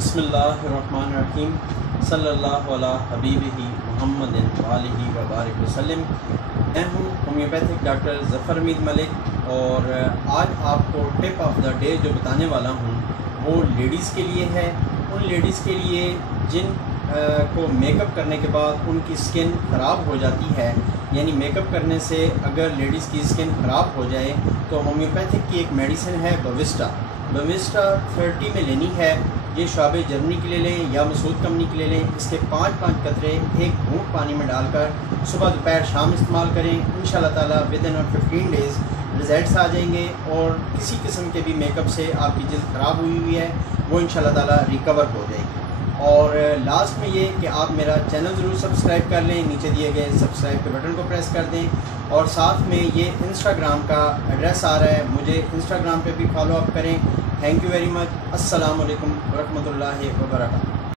بسم اللہ الرحمن الرحیم صلی اللہ علیہ حبیبہ محمد علیہ وبارک وسلم۔ میں ہوں ہومیوپیتھک ڈاکٹر ظفر حمید ملک، اور آج آپ کو ٹپ آف دا ڈے جو بتانے والا ہوں وہ لیڈیز کے لیے ہے۔ ان لیڈیز کے لیے جن کو میک اپ کرنے کے بعد ان کی سکن خراب ہو جاتی ہے، یعنی میک اپ کرنے سے اگر لیڈیز کی سکن خراب ہو جائے تو ہومیوپیتھک کی ایک میڈیسن ہے بویسٹا 30 میں لینی ہے۔ یہ شعب جرمنی کے لیے لیں یا مسعود کمپنی کے لیے لیں۔ اس کے 5 قطرے ایک گھونٹ پانی میں ڈال کر صبح دوپہر شام استعمال کریں۔ انشاءاللہ تعالیٰ ودن 15 ڈیز رزلٹس آ جائیں گے، اور کسی قسم کے بھی میک اپ سے آپ کی جلد خراب ہوئی ہے وہ انشاءاللہ تعالیٰ ریکور ہو جائے گی۔ اور لاسٹ میں یہ کہ آپ میرا چینل ضرور سبسکرائب کر لیں، نیچے دیے گئے سبسکرائب کے بٹن کو پریس کر دیں، اور ساتھ میں یہ انسٹاگرام کا ایڈریس آ رہا ہے، مجھے انسٹاگرام پہ بھی فالو اپ کریں۔ Thank you very much. السلام علیکم ورحمۃ اللہ وبرکاتہ۔